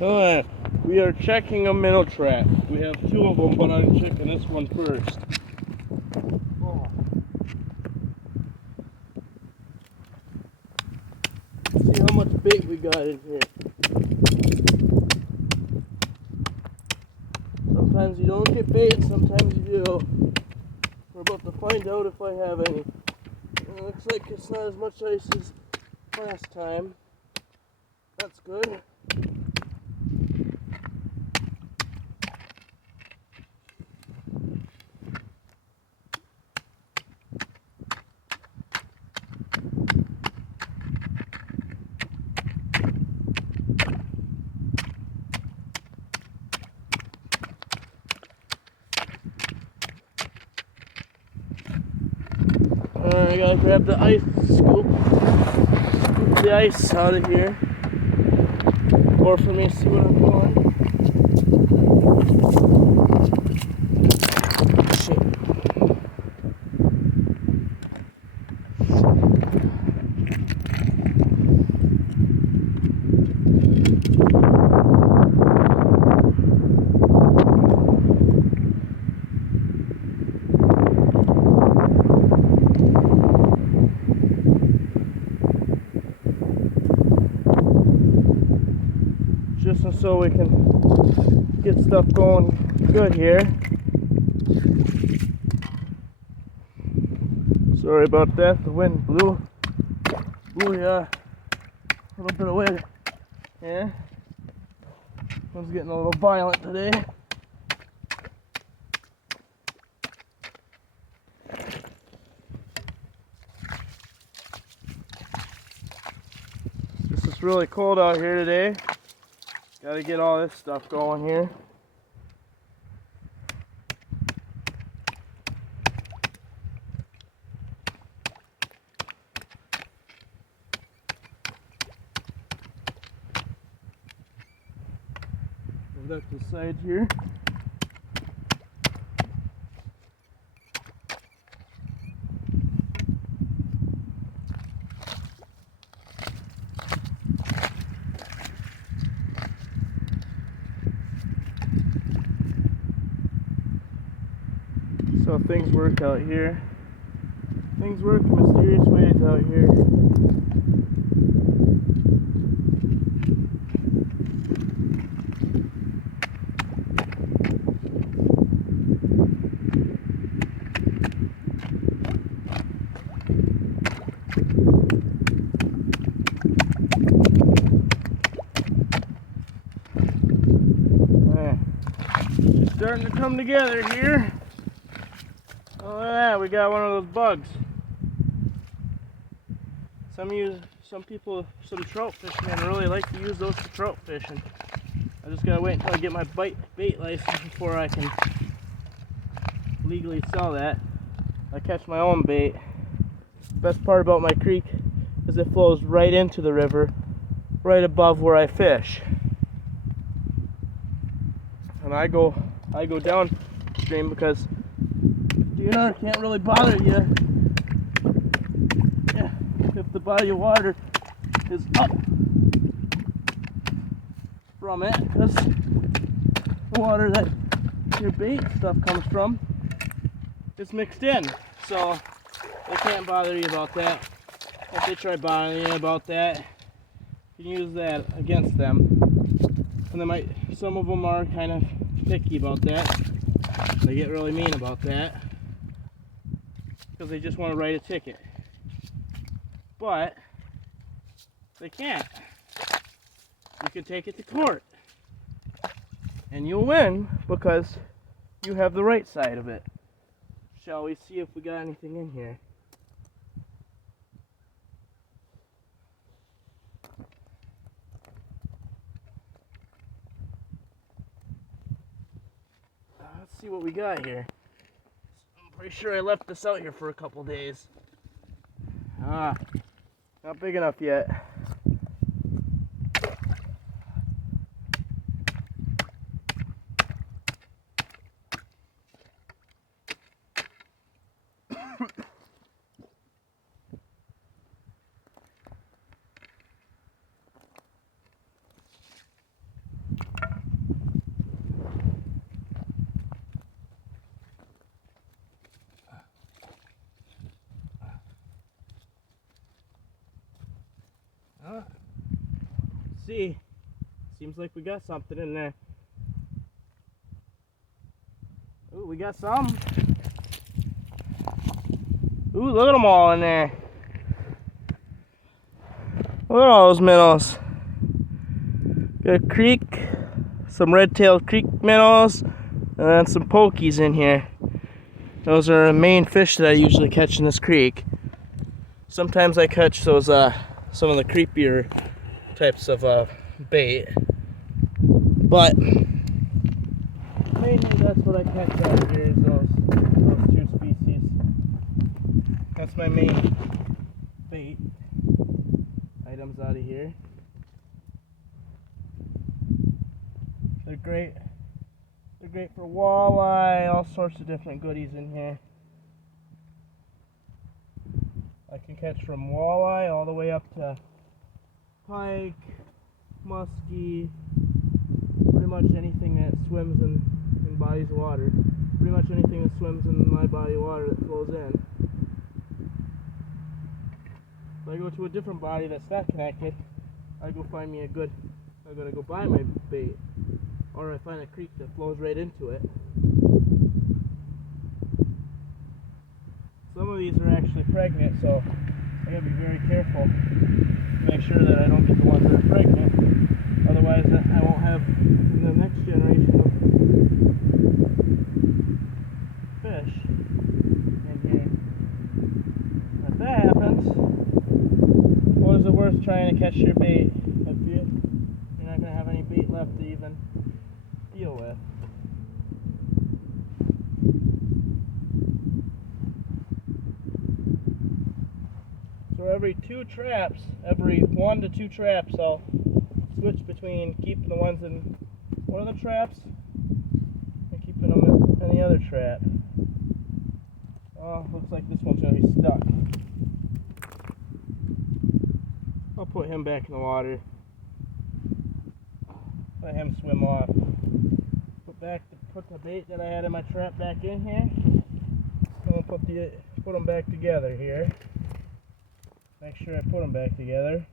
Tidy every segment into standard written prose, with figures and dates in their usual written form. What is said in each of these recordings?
Alright, we are checking a minnow trap. We have two of them, but I'm checking this one first. Oh. See how much bait we got in here. Sometimes you don't get bait, sometimes you do. We're about to find out if I have any. It looks like it's not as much ice as last time. That's good. Alright, I gotta grab the ice scoop the ice out of here. Or for me to see what I'm doing. Shit. Just so we can get stuff going good here. Sorry about that, the wind blew a little bit of wind. Yeah, one's getting a little violent today. This is really cold out here today. Gotta get all this stuff going here. Move that to the side here. So things work out here. Things work in mysterious ways out here. It's starting to come together here. Oh, look at that, we got one of those bugs. Some people, some trout fishermen really like to use those for trout fishing. I just gotta wait until I get my bait license before I can legally sell that. I catch my own bait. Best part about my creek is it flows right into the river, right above where I fish. And I go downstream because DNR can't really bother you if the body of water is up from it, because the water that your bait stuff comes from is mixed in, so they can't bother you about that. If they try bothering you about that, you can use that against them. And some of them are kind of picky about that. They get really mean about that because they just want to write a ticket. But they can't. You can take it to court and you'll win because you have the right side of it. Shall we see if we got anything in here? Let's see what we got here. I'm pretty sure I left this out here for a couple days. Not big enough yet. See, seems like we got something in there. Ooh, we got some. Ooh, look at them all in there. Look at all those minnows. Got a creek, some red-tailed creek minnows, and then some pokies in here. Those are the main fish that I usually catch in this creek. Sometimes I catch those, some of the creepier types of bait, but mainly that's what I catch out here is those two species. That's my main bait items out of here. They're great. They're great for walleye, all sorts of different goodies in here. I can catch from walleye all the way up to pike, muskie, pretty much anything that swims in bodies of water. Pretty much anything that swims in my body of water that flows in. If I go to a different body that's not connected, I go find me a good, I gotta go buy my bait. Or I find a creek that flows right into it. Some of these are actually pregnant, so I gotta be very careful to make sure that I don't get the ones that are pregnant. Otherwise, I won't have the next generation of fish in here. If that happens, what is it worth trying to catch your bait if you're not gonna have any bait left to even deal with? So every 2 traps, every 1 to 2 traps, I'll switch between keeping the ones in one of the traps and keeping them in the other trap. Oh, looks like this one's gonna be stuck. I'll put him back in the water. Let him swim off. Put the bait that I had in my trap back in here. I'm gonna put them back together here. Make sure I put them back together.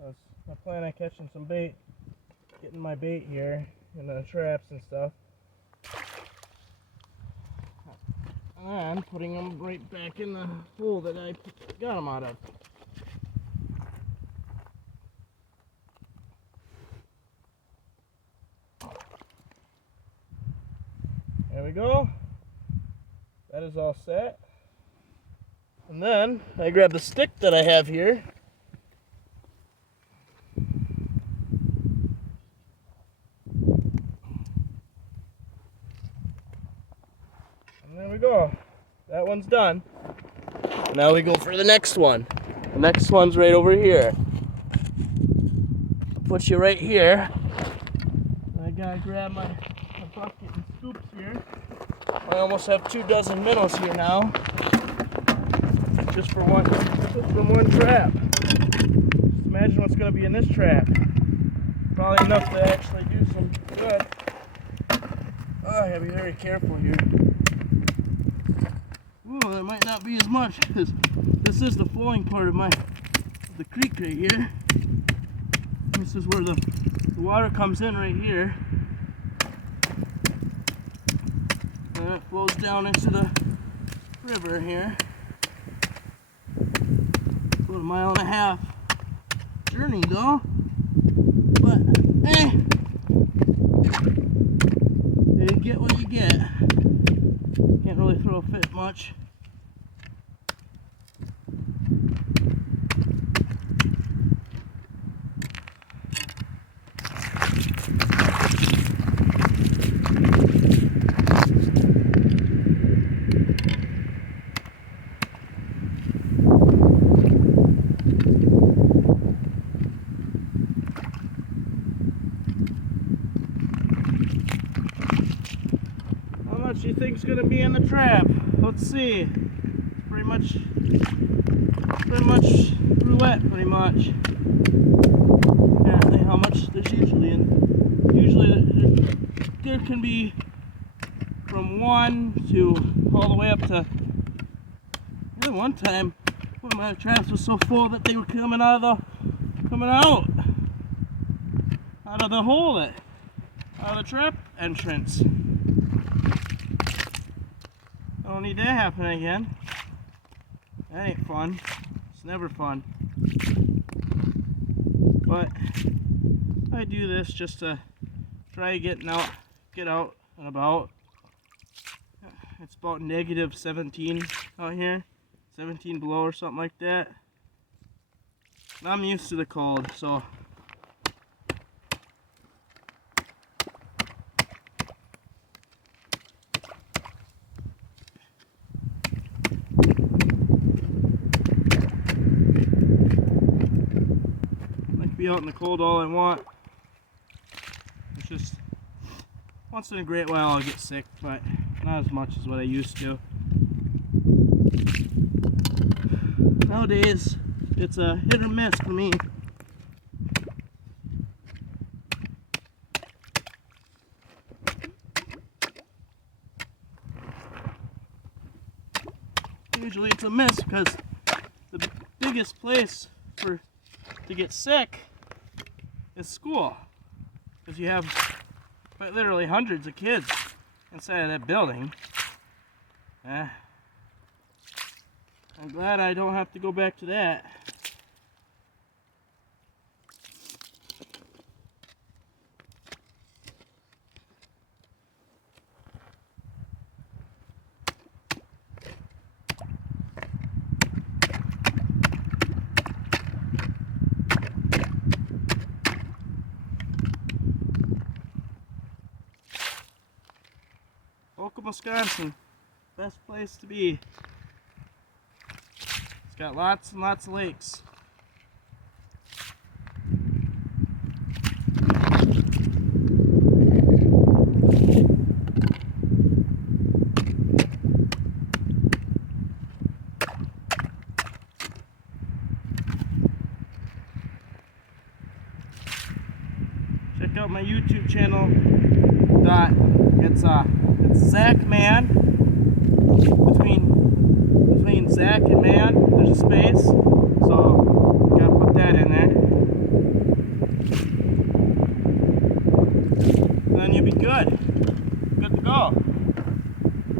I plan on catching some bait, getting my bait here in the traps and stuff, and putting them right back in the hole that I got them out of. There we go. That is all set. And then I grab the stick that I have here. And there we go. That one's done. Now we go for the next one. The next one's right over here. I'll put you right here. I gotta grab my bucket and scoops here. I almost have 2 dozen minnows here now. Just from one trap. Just imagine what's gonna be in this trap. Probably enough to actually do some good. Oh, I gotta be very careful here. Ooh, there might not be as much, because this is the flowing part of the creek right here. This is where the water comes in right here. And it flows down into the river here. About 1.5 mile journey though. But you get what you get. Can't really throw a fit much. You think's gonna be in the trap? Let's see. Pretty much roulette. Pretty much. Apparently, how much there's usually in. Usually, there can be from 1 to all the way up to Then one time, one of my traps was so full that they were coming out of the hole, out of the trap entrance. I don't need that happening again. That ain't fun. It's never fun. But I do this just to try get out and about. It's about negative 17 out here, 17 below or something like that. And I'm used to the cold, so I can be out in the cold all I want. It's just once in a great while I'll get sick, but not as much as what I used to. Nowadays, it's a hit or miss for me. Usually it's a miss because the biggest place to get sick is school. Because you have quite literally hundreds of kids inside of that building. I'm glad I don't have to go back to that. Holcomb, Wisconsin, best place to be. It's got lots and lots of lakes. Check out my YouTube channel. It's Zach Man. Between Zach and Man, there's a space, so gotta put that in there. Then you'll be good to go.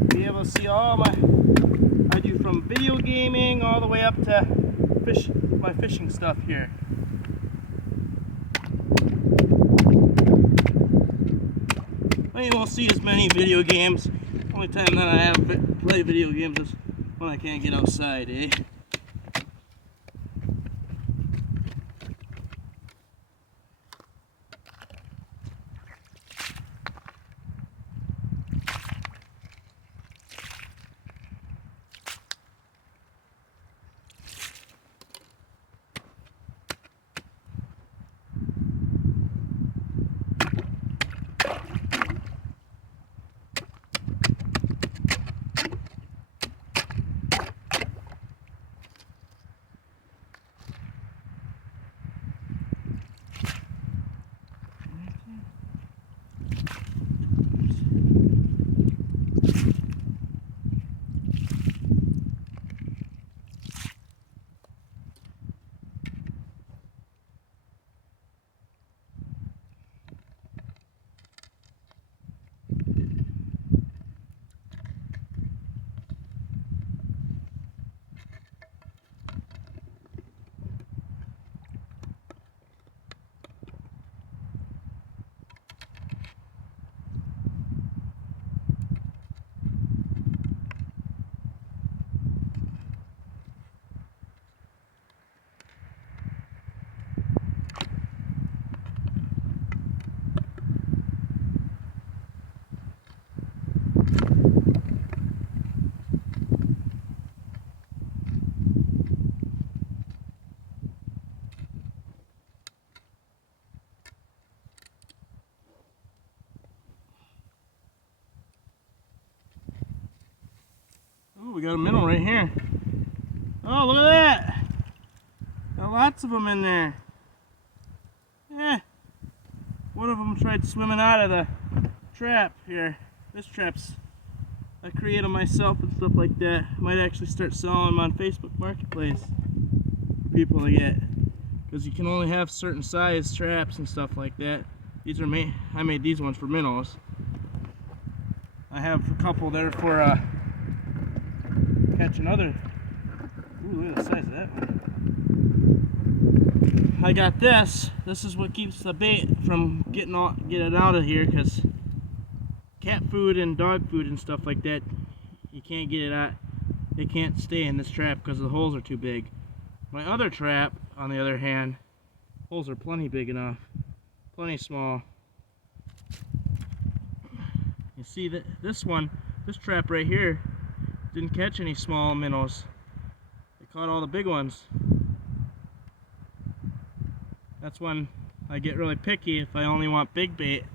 Be able to see all I do from video gaming all the way up to my fishing stuff here. Well, you won't see as many video games. Only time that I have play video games is when I can't get outside, eh? Ooh, we got a minnow right here. Oh, look at that! Got lots of them in there. Yeah. One of them tried swimming out of the trap here. This trap's I create them myself and stuff like that. Might actually start selling them on Facebook Marketplace for people to get, because you can only have certain size traps and stuff like that. These are I made these ones for minnows. I have a couple there for catching other. Ooh, look at the size of that one. I got this. This is what keeps the bait from getting it out of here, because cat food and dog food and stuff like that, you can't get it out. They can't stay in this trap because the holes are too big. My other trap, on the other hand, holes are plenty big enough, plenty small. You see that this trap right here didn't catch any small minnows. It caught all the big ones. That's when I get really picky. If I only want big bait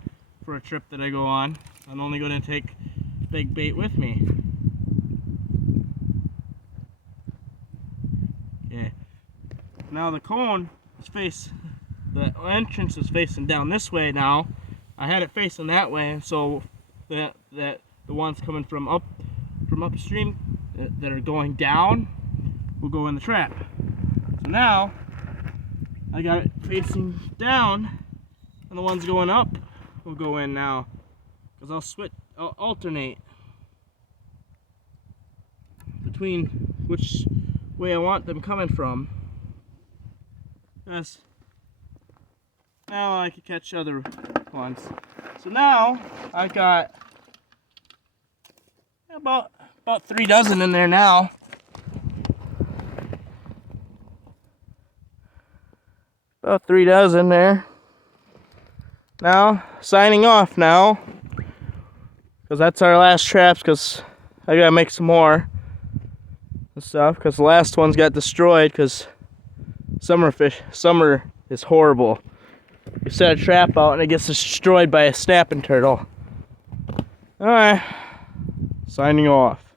for a trip that I go on, I'm only going to take big bait with me. Okay. Now the cone is the entrance is facing down this way now. I had it facing that way, so that the ones coming from upstream that are going down will go in the trap. So now I got it facing down, and the ones going up will go in now, because I'll alternate between which way I want them coming from. Yes. Now I can catch other ones. So now I've got about 3 dozen in there now. About 3 dozen there. Now, signing off now, because that's our last traps, because I gotta make some more and stuff, because the last ones got destroyed because summer is horrible. You set a trap out and it gets destroyed by a snapping turtle. Alright, signing off.